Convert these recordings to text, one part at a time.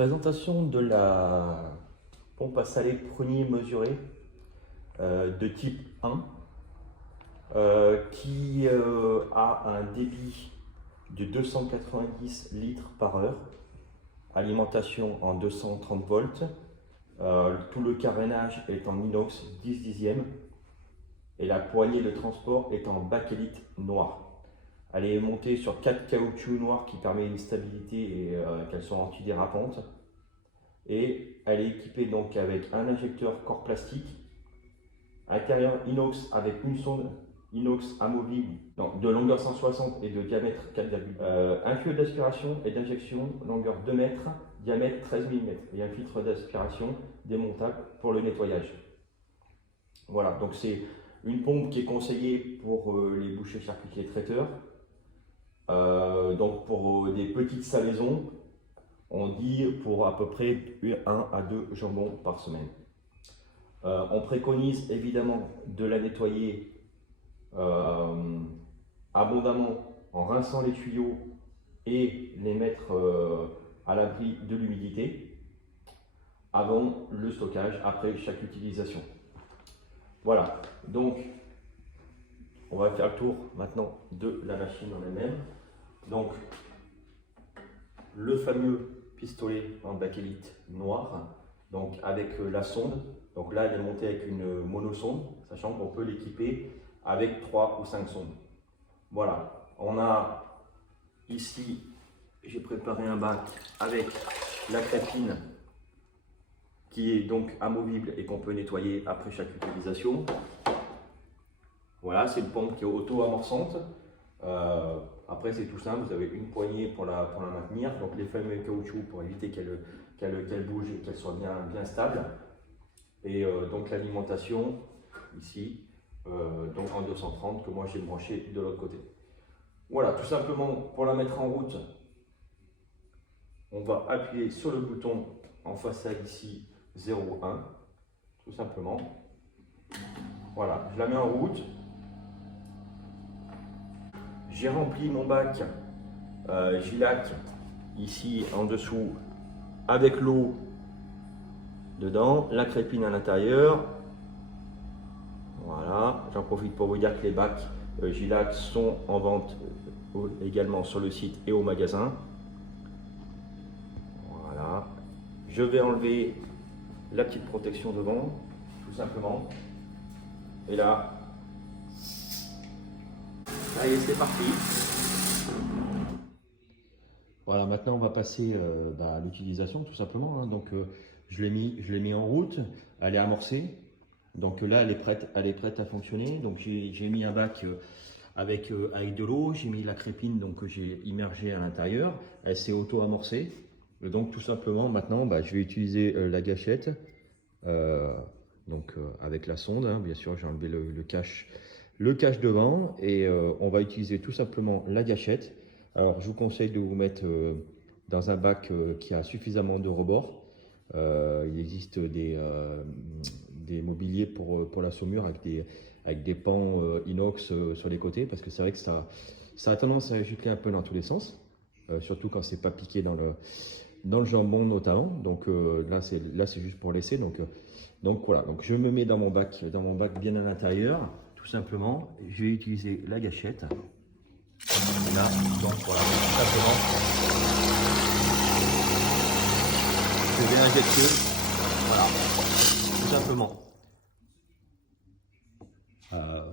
Présentation de la pompe à salé prunier mesuré de type 1 qui a un débit de 290 litres par heure, alimentation en 230 volts, tout le carénage est en inox 10 dixièmes et la poignée de transport est en bakélite noir. Elle est montée sur 4 caoutchoucs noirs qui permet une stabilité et qu'elles sont antidérapantes. Et elle est équipée donc avec un injecteur corps plastique, intérieur inox avec une sonde inox amovible de longueur 160 et de diamètre 4, un tuyau d'aspiration et d'injection longueur 2 mètres, diamètre 13 mm et un filtre d'aspiration démontable pour le nettoyage. Voilà, donc c'est une pompe qui est conseillée pour les bouchers, charcutiers, traiteurs. Donc pour des petites salaisons, on dit pour à peu près 1 à 2 jambons par semaine. On préconise évidemment de la nettoyer abondamment en rinçant les tuyaux et les mettre à l'abri de l'humidité avant le stockage, après chaque utilisation. Voilà, donc on va faire le tour maintenant de la machine en elle-même. Donc le fameux pistolet en bakélite noir, donc avec la sonde. Donc là, elle est montée avec une monosonde, sachant qu'on peut l'équiper avec 3 ou 5 sondes. Voilà, on a ici, j'ai préparé un bac avec la crépine qui est donc amovible et qu'on peut nettoyer après chaque utilisation. Voilà, c'est une pompe qui est auto-amorçante. Après, c'est tout simple, vous avez une poignée pour la maintenir, donc les fameux caoutchoucs pour éviter qu'elle bouge et qu'elle soit bien stable. Et donc l'alimentation, ici, donc en 230 que moi j'ai branché de l'autre côté. Voilà, tout simplement, pour la mettre en route, on va appuyer sur le bouton en façade ici, 0,1, tout simplement. Voilà, je la mets en route. J'ai rempli mon bac Gilac ici en dessous avec l'eau dedans, la crépine à l'intérieur. Voilà, j'en profite pour vous dire que les bacs Gilac sont en vente également sur le site et au magasin. Voilà, je vais enlever la petite protection devant, tout simplement. Et là, ça y est, c'est parti. Voilà, maintenant on va passer à l'utilisation tout simplement. Donc je l'ai mis en route, elle est amorcée. Donc là elle est prête à fonctionner. Donc j'ai mis un bac avec de l'eau, j'ai mis la crépine donc que j'ai immergée à l'intérieur. Elle s'est auto-amorcée. Donc tout simplement maintenant je vais utiliser la gâchette. Avec la sonde, hein, bien sûr j'ai enlevé le cache devant et on va utiliser tout simplement la gâchette. Alors je vous conseille de vous mettre dans un bac qui a suffisamment de rebord. Il existe des mobiliers pour la saumure avec des pans inox sur les côtés, parce que c'est vrai que ça a tendance à gicler un peu dans tous les sens, surtout quand c'est pas piqué dans le jambon notamment. Donc là c'est juste pour laisser. Donc voilà, donc je me mets dans mon bac bien à l'intérieur, tout simplement. Je vais utiliser la gâchette. Là, donc voilà, tout simplement. Je vais injecter, voilà, tout simplement.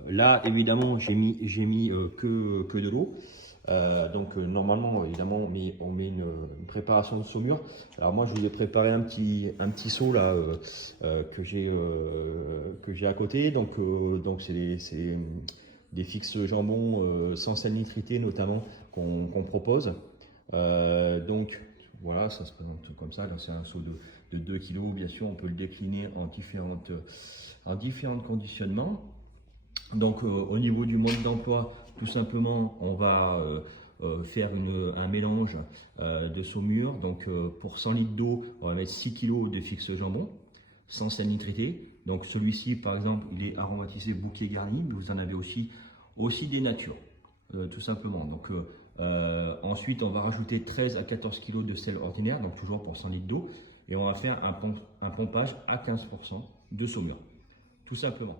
Là, évidemment, j'ai mis que de l'eau. Normalement, évidemment, on met une préparation de saumure. Alors moi, je vous ai préparé un petit seau là que j'ai à côté. Donc c'est des fixes jambon sans salinité notamment qu'on propose. Donc voilà, ça se présente comme ça. C'est un seau de 2 kg. Bien sûr, on peut le décliner en différents conditionnements. Donc au niveau du mode d'emploi, tout simplement, on va faire un mélange de saumure. Donc pour 100 litres d'eau, on va mettre 6 kg de fixe jambon, sans salinité. Donc celui-ci, par exemple, il est aromatisé bouquet garni, mais vous en avez aussi des natures, tout simplement. Donc Ensuite, on va rajouter 13 à 14 kg de sel ordinaire, donc toujours pour 100 litres d'eau. Et on va faire un pompage à 15% de saumure, tout simplement.